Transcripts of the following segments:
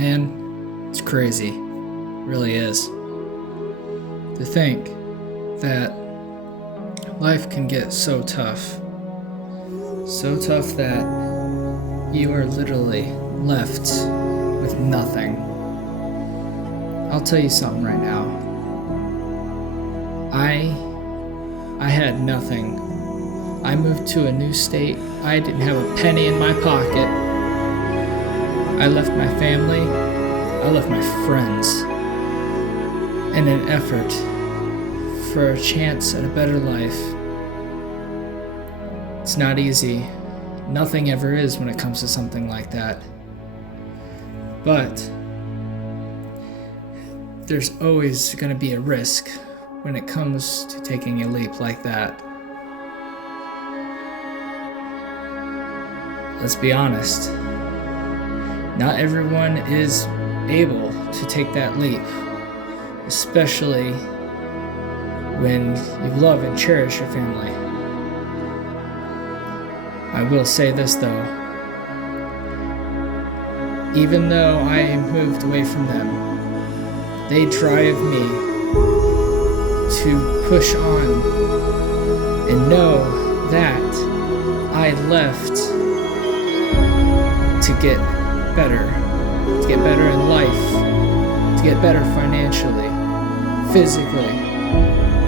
Man, it's crazy. It really is. To think that life can get so tough. So tough that you are literally left with nothing. I'll tell you something right now. I had nothing. I moved to a new state. I didn't have a penny in my pocket. I left my family. I left my friends in an effort for a chance at a better life. It's not easy. Nothing ever is when it comes to something like that. But there's always going to be a risk when it comes to taking a leap like that. Let's be honest. Not everyone is able to take that leap, especially when you love and cherish your family. I will say this though, even though I moved away from them, they drive me to push on and know that I left to get better in life, to get better financially, physically,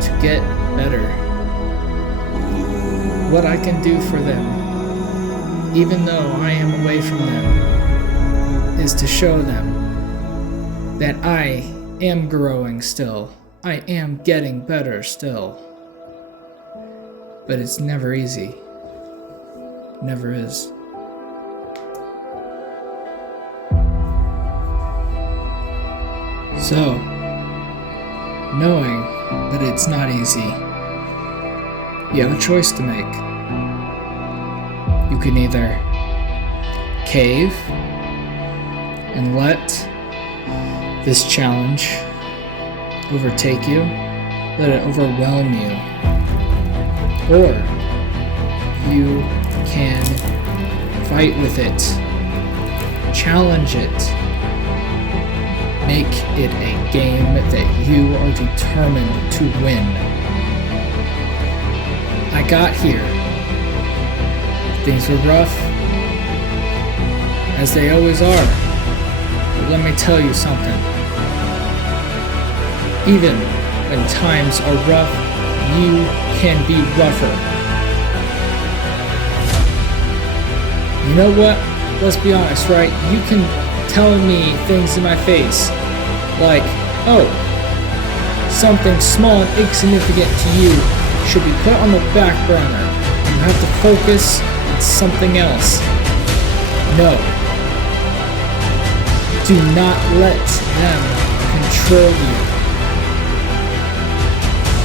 to get better. What I can do for them, even though I am away from them, is to show them that I am growing still. I am getting better still. But it's never easy. Never is. So, knowing that it's not easy, you have a choice to make. You can either cave and let this challenge overtake you, let it overwhelm you, or you can fight with it, challenge it, make it a game that you are determined to win. I got here. Things were rough, as they always are. But let me tell you something. Even when times are rough, you can be rougher. You know what? Let's be honest, right? You can tell me things in my face like, oh, something small and insignificant to you should be put on the back burner. You have to focus on something else. No. Do not let them control you.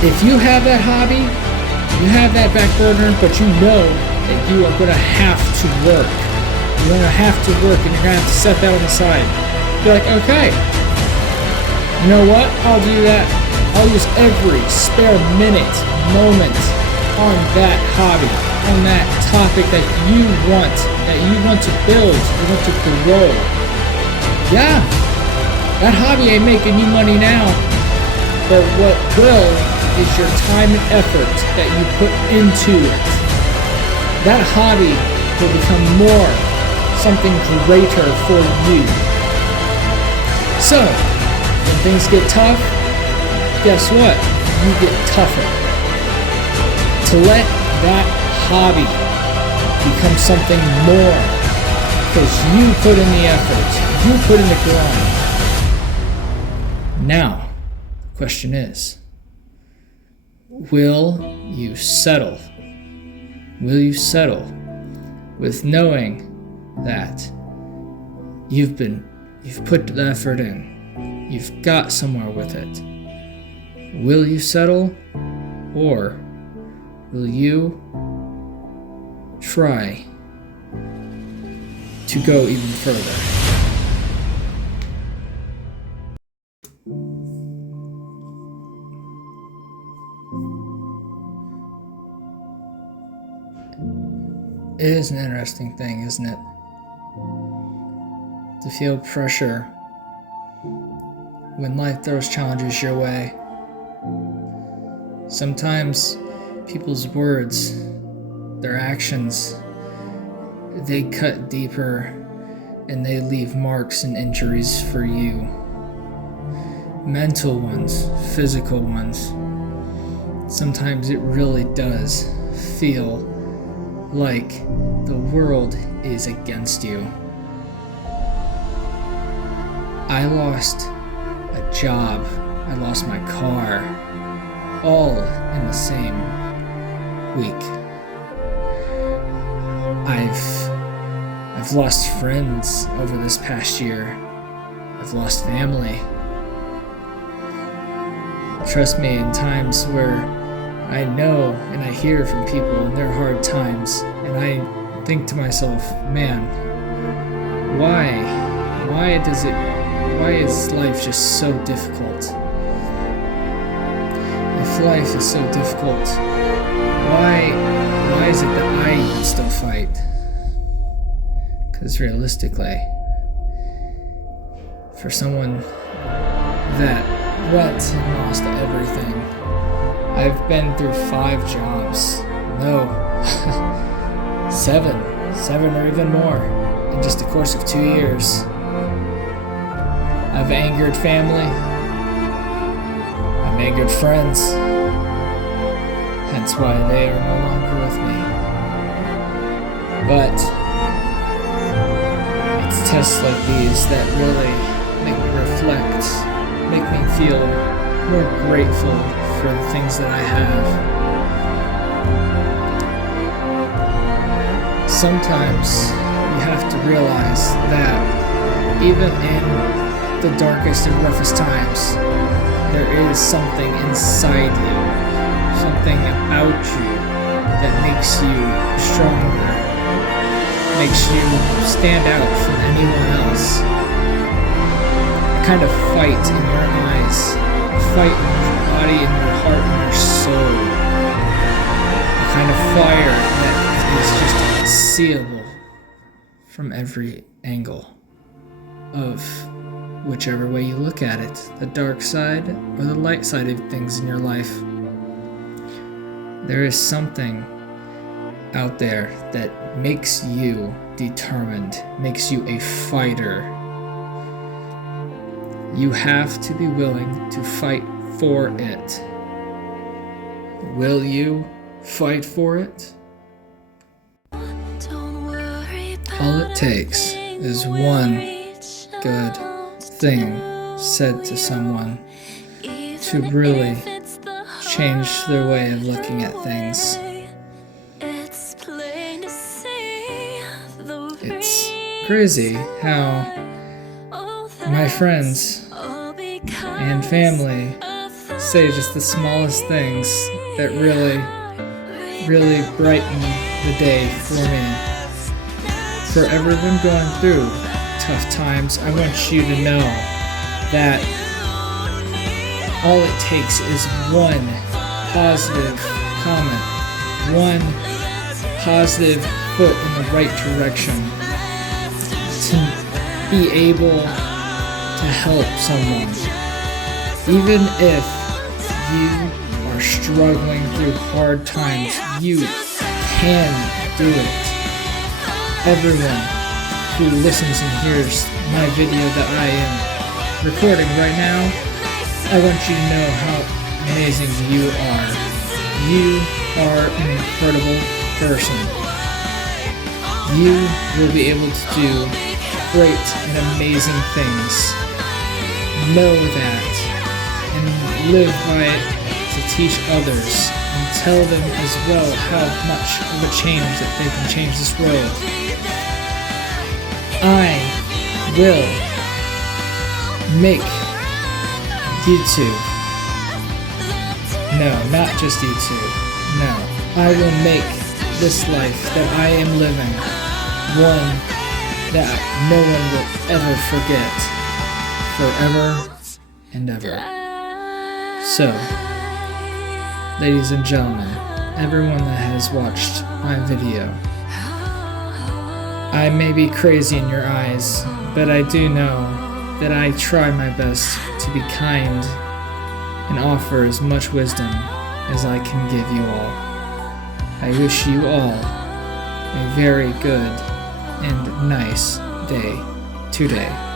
If you have that hobby, you have that back burner, but you know that you are going to have to work. You're going to have to work and you're going to have to set that on the side. You're like, okay, you know what? I'll do that. I'll use every spare minute, moment on that hobby, on that topic that you want to build, you want to grow. Yeah, that hobby ain't making you money now, but what will is your time and effort that you put into it. That hobby will become more something greater for you. So, when things get tough, guess what? You get tougher. To let that hobby become something more, because you put in the effort, you put in the grind. Now, the question is, will you settle? Will you settle with knowing that you've put the effort in, you've got somewhere with it? Will you settle, or will you try to go even further? It is an interesting thing, isn't it? To feel pressure when life throws challenges your way. Sometimes people's words, their actions, they cut deeper and they leave marks and injuries for you. Mental ones, physical ones. Sometimes it really does feel like the world is against you. I lost a job, I lost my car, all in the same week. I've lost friends over this past year. I've lost family. Trust me, in times where I know and I hear from people in their hard times, and I think to myself, man, why is life just so difficult? If life is so difficult, why is it that I can still fight? Because realistically, for someone that went and lost everything, I've been through 5 jobs. No, 7 or even more in just the course of 2 years. I've angered family. I've angered friends. Hence why they are no longer with me. But it's tests like these that really make me reflect, make me feel more grateful for the things that I have. Sometimes you have to realize that even in the darkest and roughest times, there is something inside you, something about you that makes you stronger, makes you stand out from anyone else. A kind of fight in your eyes, a fight in your body, in your heart, in your soul. A kind of fire that is just unseeable from every angle of whichever way you look at it, the dark side or the light side of things in your life. There is something out there that makes you determined, makes you a fighter. You have to be willing to fight for it. Will you fight for it? All it takes is one good thing said to someone to really change their way of looking at things. It's crazy how my friends and family say just the smallest things that really brighten the day for me. For everyone going through tough times, I want you to know that all it takes is one positive comment, one positive foot in the right direction to be able to help someone. Even if you are struggling through hard times, you can do it. Everyone who listens and hears my video that I am recording right now, I want you to know how amazing you are. You are an incredible person. You will be able to do great and amazing things. Know that and live by it to teach others and tell them as well how much of a change that they can change this world. I will make YouTube. No, not just YouTube. No, I will make this life that I am living one that no one will ever forget forever and ever. So, ladies and gentlemen, everyone that has watched my video, I may be crazy in your eyes, but I do know that I try my best to be kind and offer as much wisdom as I can give you all. I wish you all a very good and nice day today.